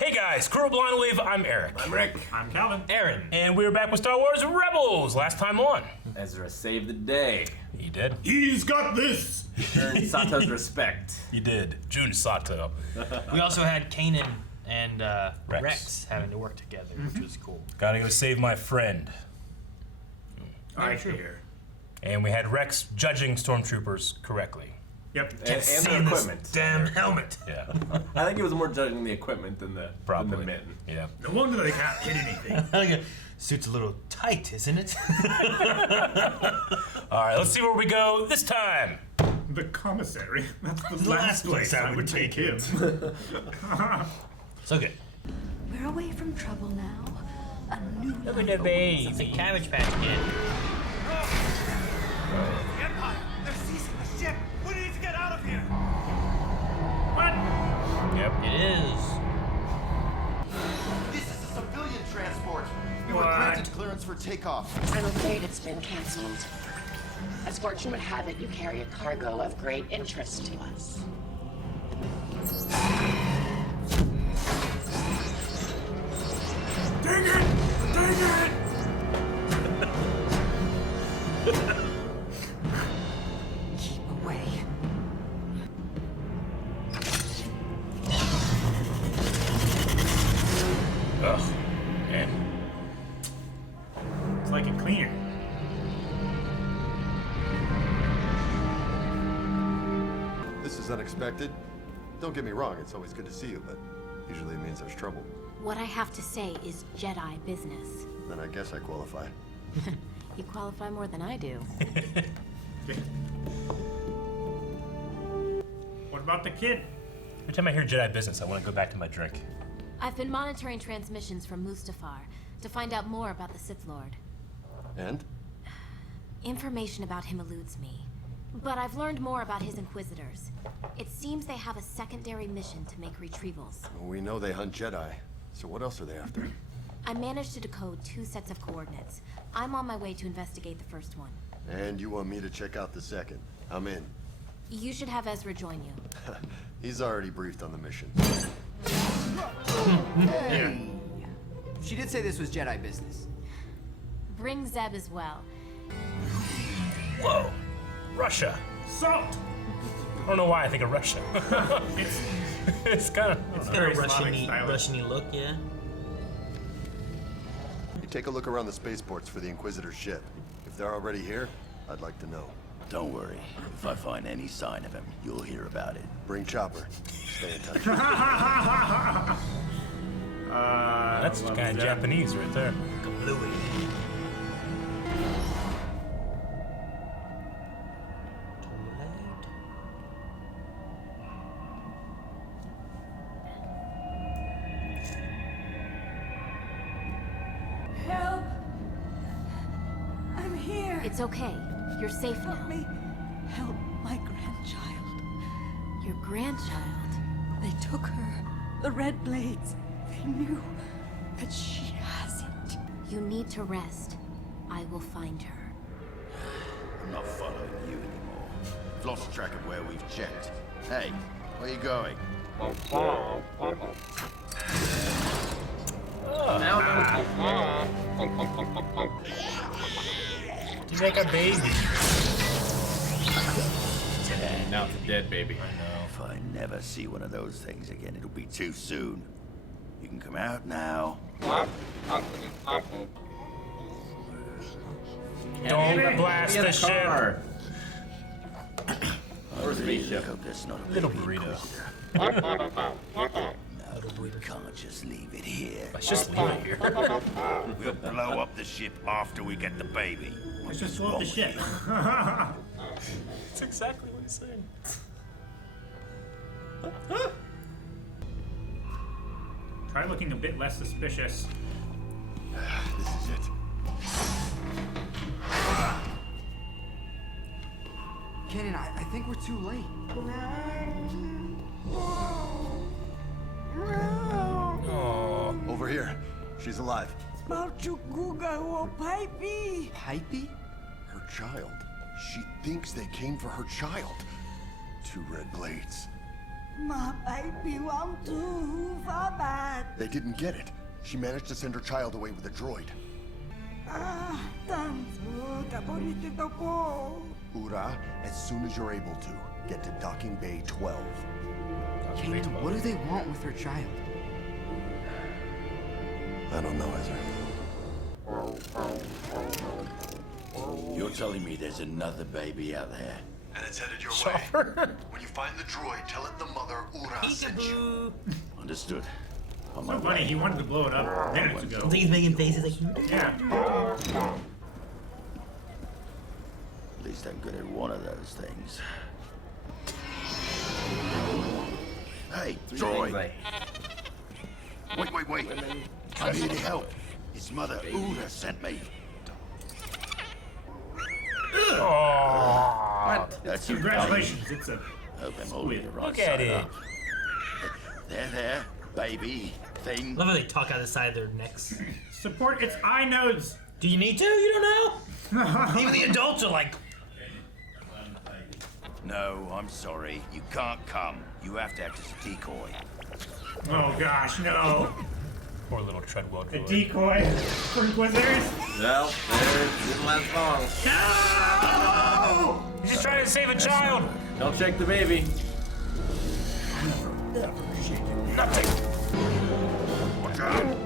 Hey guys, Crew of Blind Wave, I'm Eric. I'm Rick. I'm Calvin. Aaron. And we were back with Star Wars Rebels last time on. Ezra saved the day. He did. He's got this! Earned Sato's respect. He did. Jun Sato. We also had Kanan and Rex. Rex having to work together, which was cool. Gotta go save my friend. I hear. And we had Rex judging stormtroopers correctly. Yep. And the equipment. Damn helmet. Yeah, I think he was more judging the equipment than the probably. Than the mitten. Yeah. No wonder they can't hit anything. Suit's a little tight, isn't it? All right, let's see where we go this time. The commissary. That's the last place I would take him. So good. We're away from trouble now. A new Look at life the baby. awaits. It's a Cabbage Patch Kid. Empire! They're seizing the ship! We need to get out of here! What? Yep. It is. This is a civilian transport! We What? were granted clearance for takeoff. I'm afraid it's been canceled. As fortune would have it, you carry a cargo of great interest to us. Dang it! Dang it! Keep away. Ugh. Man. It's like a cleaner. This is unexpected. Don't get me wrong, it's always good to see you, but usually it means there's trouble. What I have to say is Jedi business. Then I guess I qualify. You qualify more than I do. What about the kid? Every time I hear Jedi business, I want to go back to my drink. I've been monitoring transmissions from Mustafar to find out more about the Sith Lord. And? Information about him eludes me. But I've learned more about his Inquisitors. It seems they have a secondary mission to make retrievals. We know they hunt Jedi, so what else are they after? I managed to decode 2 sets of coordinates. I'm on my way to investigate the first one. And you want me to check out the second? I'm in. You should have Ezra join you. He's already briefed on the mission. She did say this was Jedi business. Bring Zeb as well. Whoa. Russia. Salt! I don't know why I think of Russia. It's It's kind of. it's Got very a Slavic style. Russian-y look, yeah. You take a look around the spaceports for the Inquisitor ship. If they're already here, I'd like to know. Don't worry. If I find any sign of him, you'll hear about it. Bring Chopper. Stay in touch. That's love kind of Zeb. Japanese right there. Kablooey. Help! I'm here. It's okay. You're safe now. Help me. Help my grandchild. Your grandchild. They took her. The Red Blades. They knew that she has it. You need to rest. I will find her. I'm not following you anymore. I've lost track of where we've checked. Hey, where you going? You make a baby. Now it's a dead baby. If I never see one of those things again, it'll be too soon. You can come out now. Don't blast the ship. Or spaceship. Hope that's not a Little baby burrito. No, we can't just leave it here. Let's just leave it here. We'll blow up the ship after we get the baby. Let's just swap the ship. That's exactly what he's saying. Try looking a bit less suspicious. This is it. Kanan, I think we're too late. Oh. Over here. She's alive. Pipey? Her child. She thinks they came for her child. 2 red blades. My baby want to Father. They didn't get it. She managed to send her child away with a droid. Ura, as soon as you're able to, get to docking bay 12. Kanan, what do they want with her child? I don't know, Ezra. You're telling me there's another baby out there? And it's headed your way. When you find the droid, tell it the mother Ura sent you. Understood. On So funny, he wanted to blow it up minutes ago. I think he's making faces like. Yeah. At least I'm good at one of those things. Hey, droid! Wait. I'm here to help. His mother, Ura, sent me. What? That's Congratulations, it's a Hope I'm holding the right Look at side it. up. There, baby, thing. Love how they talk out the side of their necks. support its eye nodes. Do you need to? You don't know? Even the adults are like. No, I'm sorry. You can't come. You have to act as a decoy. Oh gosh, no. Poor little Treadwell A droid. decoy for Inquisitors. Well, it didn't last long. No! He's just trying to save a child. Don't shake the baby. Nothing. Watch out!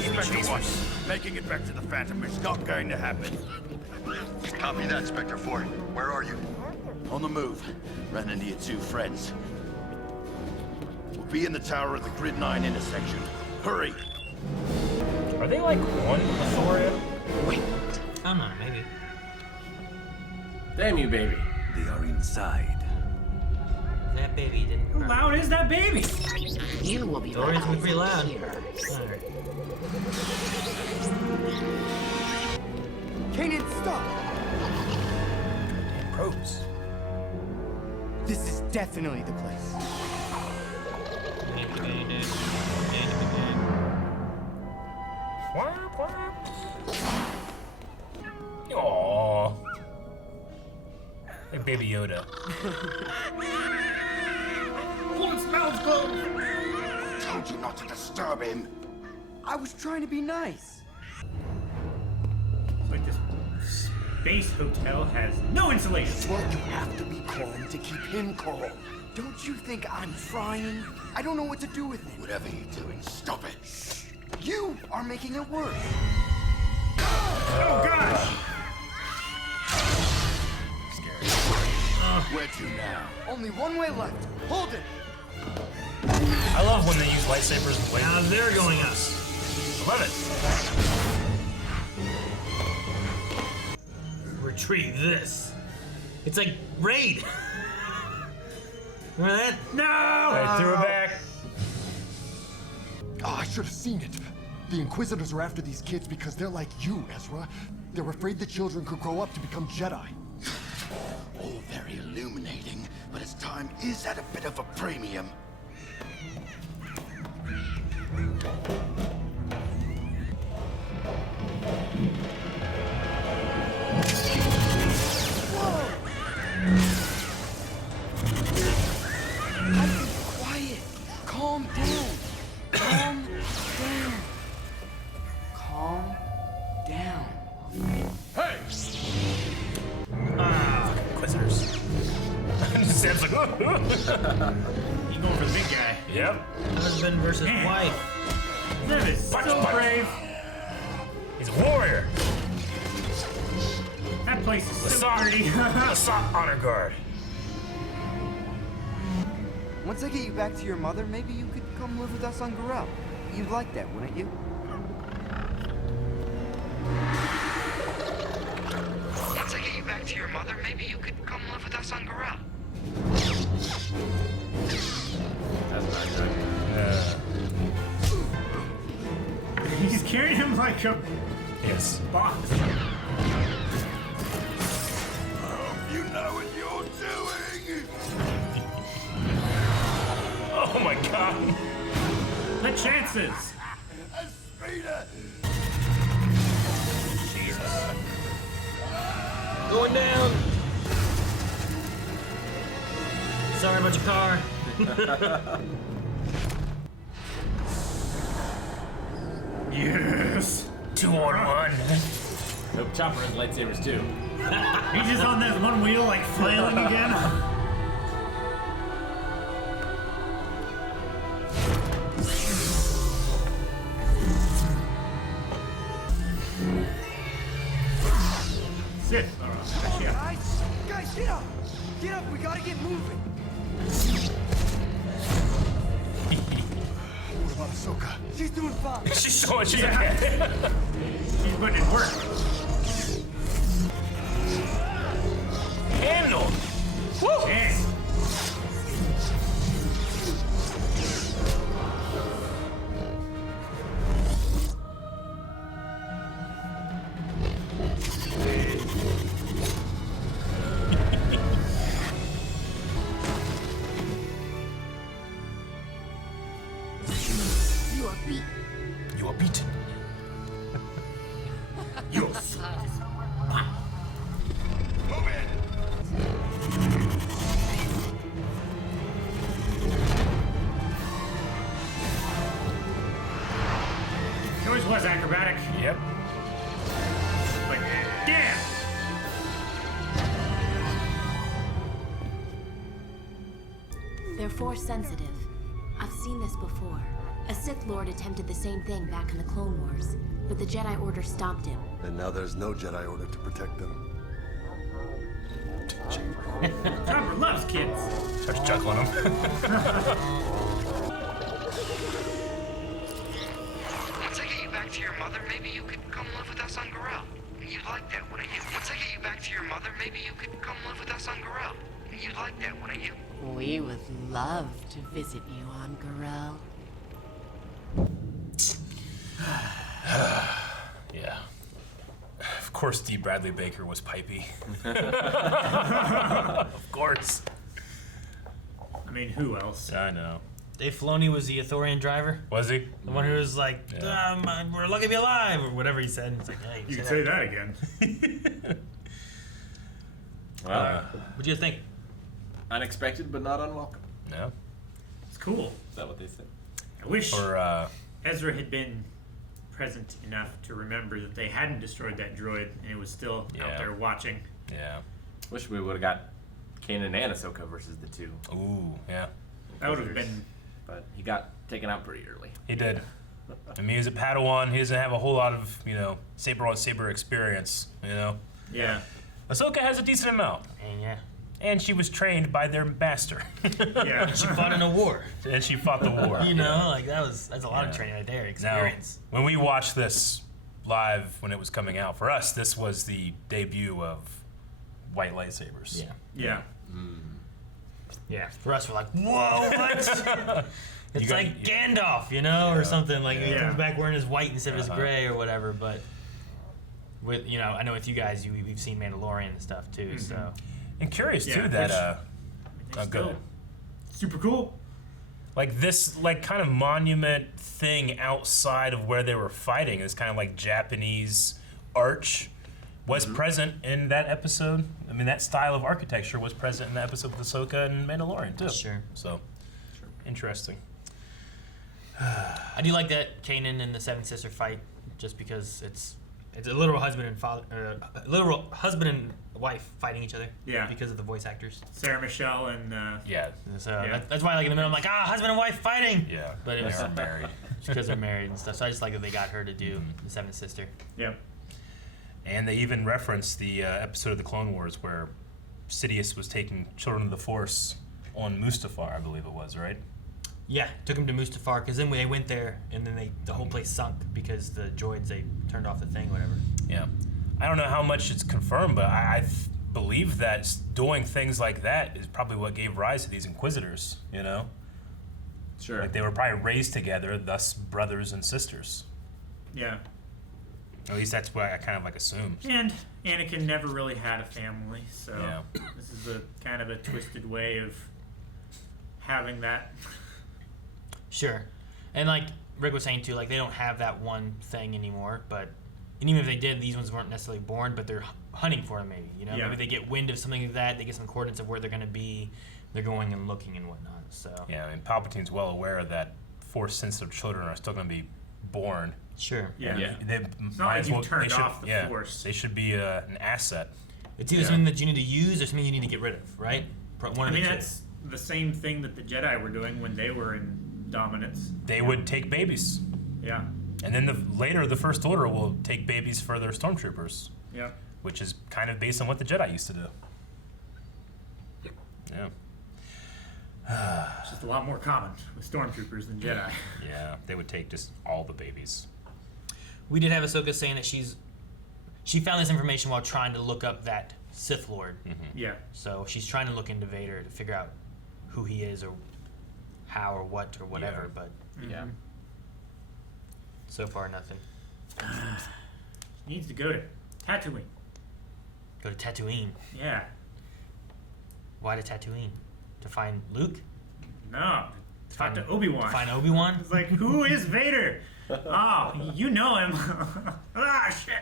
Spectre 1, making it back to the Phantom is not going to happen. Copy that, Spectre 4. Where are you? On the move. Ran into your two friends. We'll be in the tower at the Grid 9 intersection. Hurry! Are they like one Astoria? Wait! I don't know, maybe. Damn you, baby. They are inside. That baby didn't. How loud is that baby? You will be Dory's right pretty loud. here. Alright. Kanan, stop! Probes. This is definitely the place. Aww. Like Baby Yoda. Hold its mouth closed. Told you not to disturb him. I was trying to be nice. It's like this space hotel has no insulation. Well, you have to be calm to keep him calm. Don't you think I'm trying? I don't know what to do with it. Whatever you're doing, stop it. You are making it worse. Oh gosh! Where to now? Only one way left. Hold it. I love when they use lightsabers and Now lasers. they're going up. I love it. Retrieve this. It's like Raid. Remember that? No! I threw it back. Oh, I should have seen it. The Inquisitors are after these kids because they're like you, Ezra. They're afraid the children could grow up to become Jedi. All very illuminating, but his time is at a bit of a premium. Quiet. Calm down. Calm down. Calm down. Hey! Inquisitors. Sam's like, You going for the big guy. yep. Husband versus Man. wife. That is so Punch. brave. He's a warrior. That place is so Lasat. dirty. Lasat honor guard. Once I get you back to your mother, maybe you could come live with us on Gorel. You'd like that, wouldn't you? Once I get you back to your mother, maybe you could come live with us on Gorel. That's not good. He's carrying him like a Yes. box. You know what you're doing! Oh my god. The chances. Speeder! Going down. Sorry about your car. Chopper has lightsabers too. He's just on that one wheel, like flailing again. Sit. Guys, get up! Get up, we gotta get moving! What about Ahsoka? She's doing fine. She's showing she can. He's putting in work. Handle. Woo! Dang. You are beat. You are beaten. He always was acrobatic. Yep. But damn! They're force sensitive. I've seen this before. A Sith Lord attempted the same thing back in the Clone Wars, but the Jedi Order stopped him. And now there's no Jedi Order to protect them. Chopper loves kids. Starts chuckling him. Once I get you back to your mother, maybe you could come live with us on Gorel. You'd like that, wouldn't you? Once I get you back to your mother, maybe you could come live with us on Gorel. You'd like that, wouldn't you? We would love to visit you on Gorel. Yeah. Of course, D. Bradley Baker was pipey. Of course. I mean, who else? I know. Dave Filoni was the Ithorian driver. Was he? The one who was like, we're lucky to be alive, or whatever he said. It's like, hey, You can say that again. What do you think? Unexpected but not unwelcome. No. It's cool. Is that what they said? I wish Or, Ezra had been present enough to remember that they hadn't destroyed that droid and it was still out there watching. yeah. Wish we would have got Kanan and Ahsoka versus the two. Ooh, yeah. That would have been. But he got taken out pretty early. He did. I mean, he's a Padawan. He doesn't have a whole lot of, saber on saber experience, Yeah. Ahsoka has a decent amount. And yeah. And she was trained by their master. Yeah. She fought in a war. And she fought the war. That's a lot of training right there, experience. Now, when we watched this live when it was coming out, for us, this was the debut of white lightsabers. Yeah. Yeah. Yeah. For us, we're like, whoa, what? It's like Gandalf, or something. Like he comes back wearing his white instead of his gray or whatever. But with I know with you guys, we've seen Mandalorian and stuff too. So. And curious too that Still super cool. Like this, kind of monument thing outside of where they were fighting, this kind of like Japanese arch, was present in that episode. I mean, that style of architecture was present in the episode with Ahsoka and Mandalorian too. Sure. So, interesting. I do like that Kanan and the Seven Sister fight, just because it's a literal husband and father, literal husband and wife fighting each other. Yeah. Because of the voice actors. Sarah Michelle and. So that's why, like in the middle, I'm like, husband and wife fighting. Yeah. But it was They're married. because they're married and stuff. So I just like that they got her to do the Seven Sister. Yep. And they even referenced the episode of the Clone Wars where Sidious was taking Children of the Force on Mustafar, I believe it was, right? Yeah, took him to Mustafar because then when they went there and then the whole place sunk because the droids, they turned off the thing, whatever. Yeah. I don't know how much it's confirmed, but I believe that doing things like that is probably what gave rise to these Inquisitors, Sure. Like they were probably raised together, thus brothers and sisters. Yeah. At least that's what I kind of assumed. And Anakin never really had a family, so Yeah. this is a kind of a twisted way of having that. Sure. And like Rick was saying too, like they don't have that one thing anymore, and even if they did, these ones weren't necessarily born, but they're hunting for them maybe, Yeah. Maybe they get wind of something like that, they get some coordinates of where they're going to be, they're going and looking and whatnot, so. Yeah, I mean, Palpatine's well aware that Force-sensitive children are still going to be born Sure. Yeah. They It's not like you've turned off the Force. They should be an asset. It's either something that you need to use or something you need to get rid of, right? I mean, that's the same thing that the Jedi were doing when they were in dominance. They would take babies. Yeah. And then later, the First Order will take babies for their stormtroopers. Yeah. Which is kind of based on what the Jedi used to do. Yeah. It's just a lot more common with stormtroopers than Jedi. Yeah, they would take just all the babies. We did have Ahsoka saying that she found this information while trying to look up that Sith Lord. Yeah. So she's trying to look into Vader to figure out who he is or how or what or whatever, but Yeah. so far nothing. Needs to go to Tatooine. Go to Tatooine. Yeah. Why to Tatooine? To find Luke? No. Talk to Obi-Wan. Find Obi-Wan? It's like, who is Vader? Oh, you know him. Ah, shit.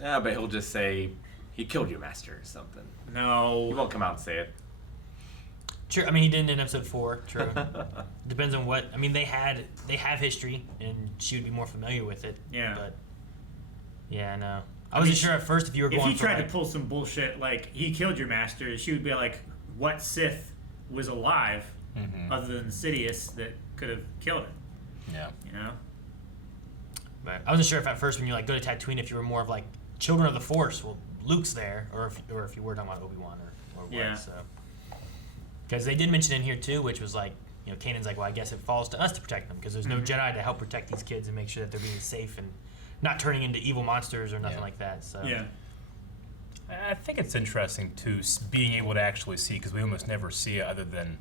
Yeah, but he'll just say, he killed your master or something. No. He won't come out and say it. True. I mean, he didn't in episode 4. True. Depends on what. I mean, they have history, and she would be more familiar with it. Yeah. But yeah, no. I wasn't sure at first if you were going. If he tried to pull some bullshit like he killed your master, she would be like, "What Sith was alive other than Sidious that could have killed him?" Yeah. You know. But I wasn't sure if at first when you like go to Tatooine if you were more of like children of the Force. Well, Luke's there, or if you were talking about Obi-Wan or what. Yeah. So. Because they did mention in here too, which was like, you know, Kanan's like, well, I guess it falls to us to protect them because there's no Jedi to help protect these kids and make sure that they're being safe and not turning into evil monsters or nothing like that. So yeah, I think it's interesting too, being able to actually see, because we almost never see it other than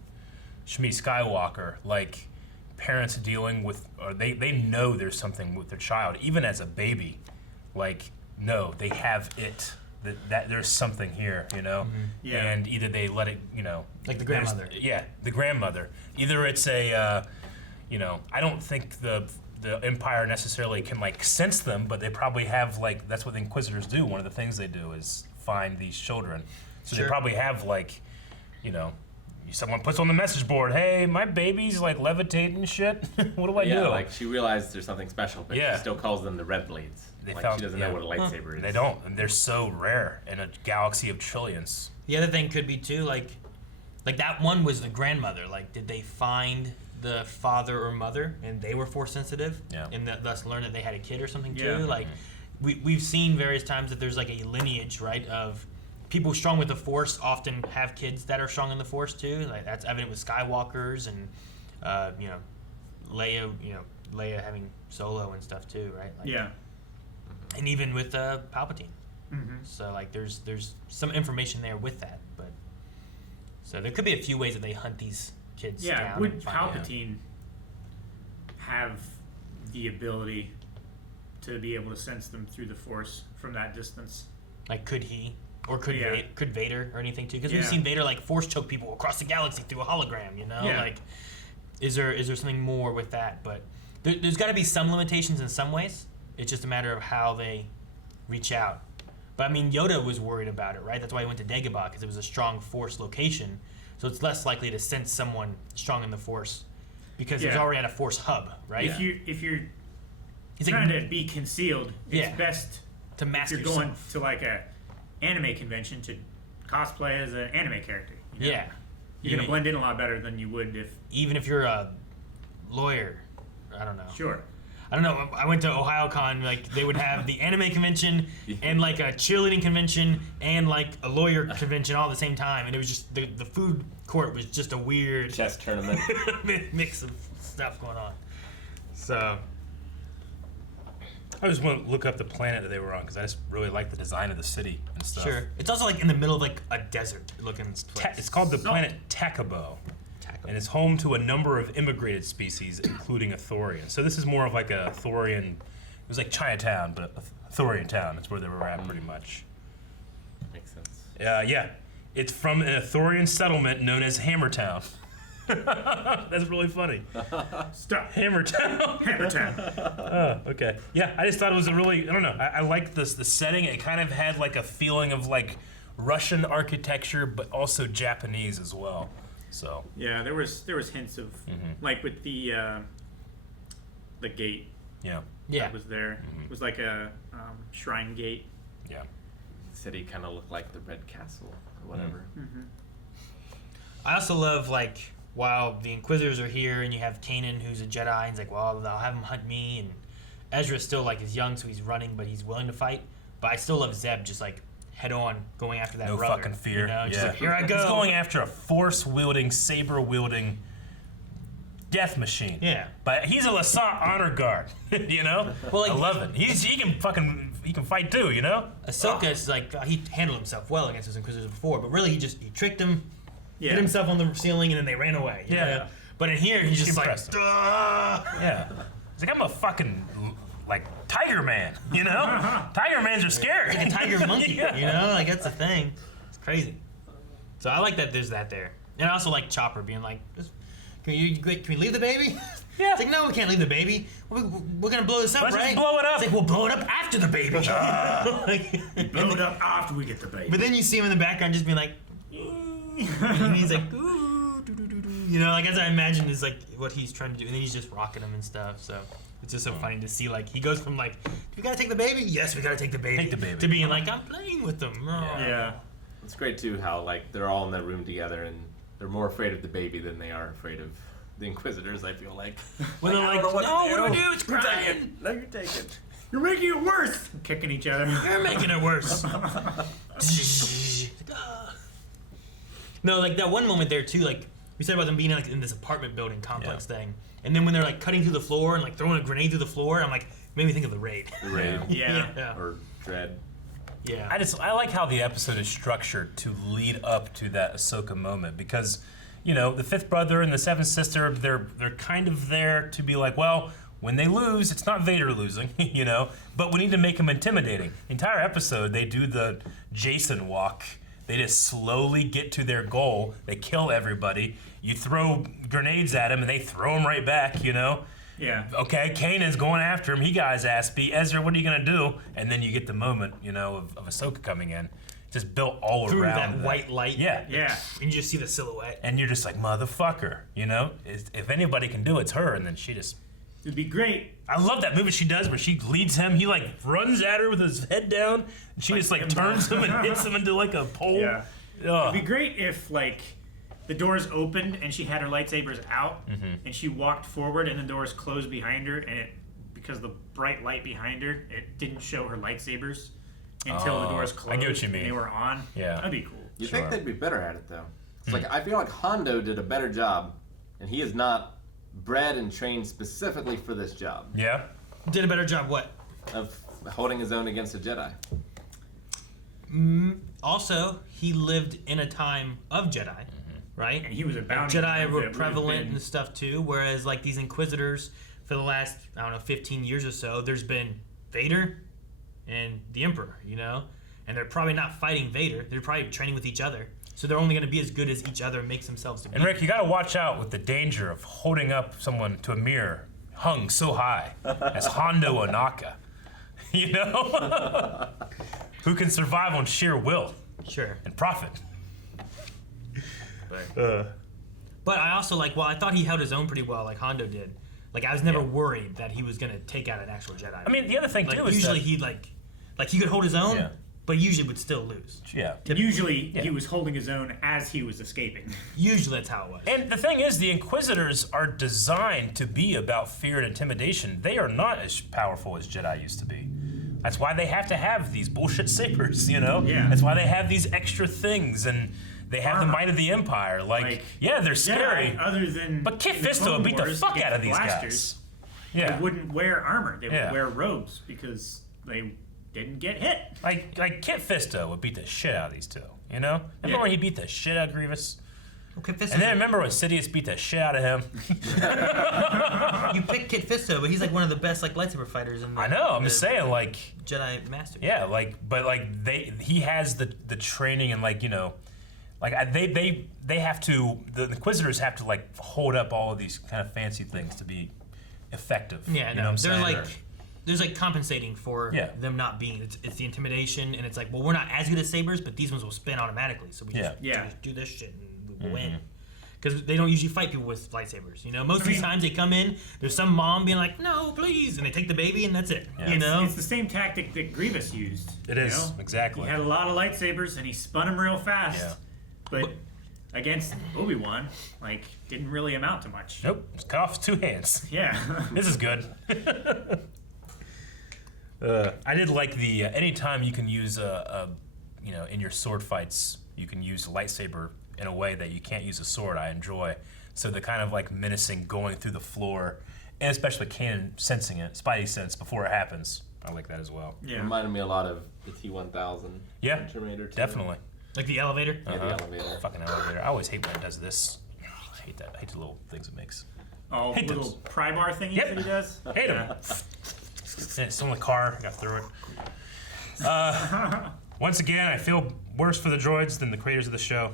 Shmi Skywalker, like parents dealing with, or they know there's something with their child, even as a baby, like no, they have it. That there's something here, you know, Yeah. and either they let it, you know, like the grandmother. Yeah, the grandmother. Either it's a, you know, I don't think the Empire necessarily can like sense them, but they probably have like that's what the Inquisitors do. One of the things they do is find these children, so they probably have like, you know, someone puts on the message board, hey, my baby's like levitating shit. What do I do? Yeah, like she realized there's something special, but Yeah. she still calls them the Red Blades. They Like found- she doesn't yeah. know what a lightsaber is. They don't, and they're so rare in a galaxy of trillions. The other thing could be too, like that one was the grandmother. Like, did they find the father or mother, and they were Force sensitive, and thus learn that they had a kid or something too? Yeah. Like, we've seen various times that there's like a lineage, right, of people strong with the Force often have kids that are strong in the Force too. Like that's evident with Skywalkers and you know, Leia. You know, Leia having Solo and stuff too, right? Like, yeah. and even with Palpatine. So like there's some information there with that, but so there could be a few ways that they hunt these kids down. Yeah, would and find Palpatine have the ability to be able to sense them through the Force from that distance? Like, could he? Or could Yeah. could Vader or anything too? Because we've Yeah. seen Vader like force choke people across the galaxy through a hologram. You know, Yeah. like is there something more with that? But there's got to be some limitations in some ways. It's just a matter of how they reach out. But I mean, Yoda was worried about it, right? That's why he went to Dagobah, because it was a strong Force location. So it's less likely to sense someone strong in the Force because there's Yeah. already at a Force hub, right? If you're He's trying like, to be concealed, it's best to mask if you're yourself. going to like a anime convention to cosplay as an anime character. You know? Yeah. You're gonna blend in a lot better than you would if. Even if you're a lawyer, I don't know. Sure. I don't know. I went to OhioCon. Like they would have the anime convention and like a cheerleading convention and like a lawyer convention all at the same time, and it was just the food court was just a weird chess tournament mix of stuff going on. So I just want to look up the planet that they were on because I just really like the design of the city and stuff. sure, it's also like in the middle of like a desert looking place. It's called the planet Takabo. And it's home to a number of immigrated species, including a Thorian. So this is more of like a Thorian. It was like Chinatown, but a Thorian town. That's where they were at, pretty much. Makes sense. Yeah, it's from a Thorian settlement known as Hammertown. That's really funny. Stop. Hammertown. Hammertown. Oh, okay. Yeah, I just thought it was a really. I don't know. I liked this. The setting. It kind of had like a feeling of like Russian architecture, but also Japanese as well. So Yeah, there was hints of like with the gate Yeah. That was there. It was like a shrine gate. Yeah. The city kind of looked like the Red Castle or whatever. I also love, like, while the Inquisitors are here and you have Kanan, who's a Jedi, and he's like, well, I'll have him hunt me, and Ezra still, like, is young, so he's running, but he's willing to fight. But I still love Zeb just, like, head on going after that No brother. fucking fear. You know? Just Yeah. like, here I go. He's going after a force-wielding, saber-wielding death machine. Yeah. But he's a Lasat honor guard, you know? Well, like, I love it. He can fight too, you know? Ahsoka's like, he handled himself well against those Inquisitors before, but really he tricked him, hit himself on the ceiling, and then they ran away. you know? But in here, he's just like, duh! Yeah. He's like, I'm a fucking, like, Tiger Man, you know? Tiger Mans are scary. Like a tiger monkey, you know? Like, that's the thing. It's crazy. So I like that there's that there. And I also like Chopper being like, can we leave the baby? Yeah. It's like, no, we can't leave the baby. We're gonna blow this up, Let's right? just blow it up. It's like, we'll blow it up after the baby. Like, Blow it up after we get the baby. but then you see him in the background just being like, and he's like, ooh, doo, doo, doo, doo. You know, like, as I imagine is like what he's trying to do, and then he's just rocking him and stuff. So it's just so funny to see, like, he goes from like, do we gotta take the baby? Yes, we gotta take the baby. Take the baby. To being like, I'm playing with them. Yeah. It's great too how like they're all in that room together and they're more afraid of the baby than they are afraid of the Inquisitors. I feel like. When they're like, no, what do we do? It's You're crying. taking. No, you're taking. You're making it worse. Kicking each other. You're making it worse. No, like that one moment there too, like we said about them being like in this apartment building complex thing, and then when they're like cutting through the floor and like throwing a grenade through the floor, I'm like, made me think of the Raid. The Raid. Yeah. Or Dread. Yeah. I like how the episode is structured to lead up to that Ahsoka moment because, you know, the fifth brother and the seventh sister, they're kind of there to be like, well, when they lose, it's not Vader losing, you know, but we need to make them intimidating. The entire episode, they do the Jason walk. They just slowly get to their goal. They kill everybody. You throw grenades at them, and they throw them right back, you know? Yeah. Okay, Kanan's going after him. He got his ass beat. Ezra, what are you going to do? And then you get the moment, you know, of Ahsoka coming in. Just built all Through around that white light. Yeah. Yeah. And you just see the silhouette. And you're just like, motherfucker, you know? If anybody can do it, it's her. And then she just... It'd be great. I love that movie she does where she leads him. He, like, runs at her with his head down. And she just, like, turns him and hits him into, like, a pole. Yeah. Ugh. It'd be great if, like, the doors opened and she had her lightsabers out and she walked forward and the doors closed behind her and because the bright light behind her, it didn't show her lightsabers until the doors closed. I get what you mean. And they were on. Yeah. That'd be cool. You think they'd be better at it though? It's like I feel like Hondo did a better job, and he is not bred and trained specifically for this job Yeah? Did a better job, what? of holding his own against a Jedi. Also, he lived in a time of Jedi, right? And he was a bounty Jedi hunter were that prevalent would've been- and stuff too, whereas like these Inquisitors for the last, I don't know, 15 years or so, there's been Vader and the Emperor, you know? And they're probably not fighting Vader, they're probably training with each other. So they're only going to be as good as each other makes themselves to be. And Rick, you gotta watch out with the danger of holding up someone to a mirror hung so high as Hondo Ohnaka. You know? Who can survive on sheer will Sure. and profit. But I also like, well, I thought he held his own pretty well, like Hondo did. Like I was never worried that he was going to take out an actual Jedi. I mean, the other thing like too is usually that, he like he could hold his own, Yeah. but usually would still lose. yeah. Usually he was holding his own as he was escaping. Usually that's how it was. And the thing is, the Inquisitors are designed to be about fear and intimidation. They are not as powerful as Jedi used to be. That's why they have to have these bullshit sabers, you know? Yeah. That's why they have these extra things, and they have the might of the Empire. Like yeah, they're scary. Yeah, other than But Kit in the Fisto Clone beat the Wars fuck out against of these blasters, guys. Yeah. They wouldn't wear armor. They Yeah. would wear robes because they didn't get hit. Like Kit Fisto would beat the shit out of these two, you know? Remember Yeah. when he beat the shit out of Grievous? Kit Fisto's And then remember when Sidious beat the shit out of him? you pick Kit Fisto, but he's like one of the best like lightsaber fighters in the I know, I'm just saying, like... Jedi Master. Yeah, like, but like he has the training and like, you know, like they have to, the Inquisitors have to like hold up all of these kind of fancy things to be effective. Yeah, you no, know what I'm they're saying? like, there's like compensating for them not being. It's the intimidation, and it's like, well, we're not as good as sabers, but these ones will spin automatically, so we just, Yeah. just do this shit and we'll win. because they don't usually fight people with lightsabers. You know, most of these times they come in, there's some mom being like, "No, please," and they take the baby, and that's it. Yeah. You know, it's the same tactic that Grievous used. It is, exactly. He had a lot of lightsabers, and he spun them real fast. Yeah. But against Obi-Wan, like, didn't really amount to much. Nope, just cut off 2 hands. Yeah. This is good. I did like the anytime you can use you know, in your sword fights, you can use a lightsaber in a way that you can't use a sword. I enjoy. So the kind of like menacing going through the floor, and especially Kanan sensing it, Spidey sense before it happens. I like that as well. Yeah. Reminded me a lot of the T-1000. Yeah, Terminator 2. definitely. Like the elevator? Yeah, the elevator. Fucking elevator. I always hate when it does this. I hate that. I hate the little things it makes. Oh, hate little those. pry-bar thingies that he does? Hate them. It's on the car. I got through it. Once again, I feel worse for the droids than the creators of the show.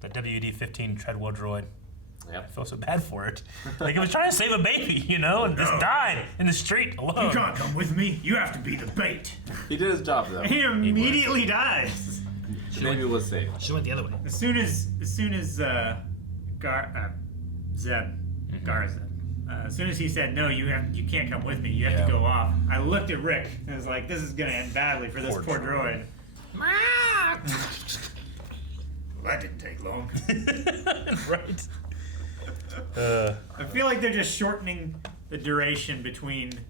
That WD-15 Treadwell droid. Yep. I feel so bad for it. Like, it was trying to save a baby, you know, and just died in the street alone. You can't come with me. You have to be the bait. He did his job, though. He immediately dies. The baby was safe. She went the other way. As soon as Zeb, Garzeb, as soon as he said, "No, you can't come with me. You have to go off," I looked at Rick and was like, "This is gonna end badly for this poor droid." Well, that didn't take long. Right. I feel like they're just shortening the duration between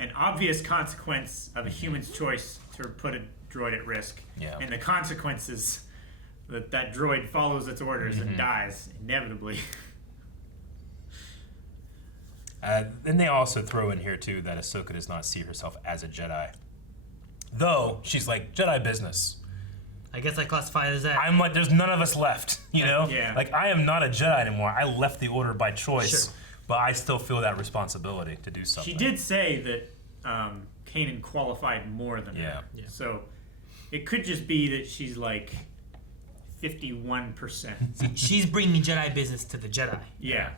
an obvious consequence of a human's choice to put a droid at risk and the consequences that droid follows its orders and dies inevitably. Then they also throw in here, too, that Ahsoka does not see herself as a Jedi. Though, she's like, Jedi business. I guess I classify it as that. I'm like, there's none of us left, you know? Yeah. Like, I am not a Jedi anymore. I left the Order by choice. Sure. But I still feel that responsibility to do something. She did say that Kanan qualified more than her. Yeah. So it could just be that she's like 51%. She's bringing Jedi business to the Jedi. Yeah.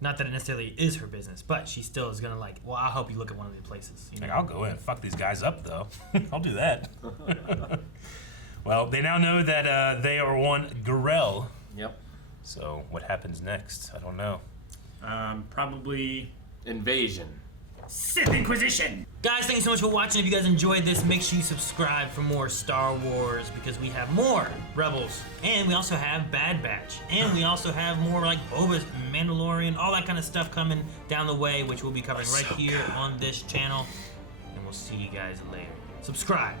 Not that it necessarily is her business, but she still is gonna like, well, I'll help you look at one of the places. You know? Like, I'll go in and fuck these guys up, though. I'll do that. Well, they now know that they are on Gorel. Yep. So what happens next? I don't know. Probably Invasion. Sith Inquisition. Guys, thank you so much for watching. If you guys enjoyed this, make sure you subscribe for more Star Wars because we have more Rebels, and we also have Bad Batch, and we also have more like Boba, Mandalorian, all that kind of stuff coming down the way, which we'll be covering right here on this channel. And we'll see you guys later. Subscribe.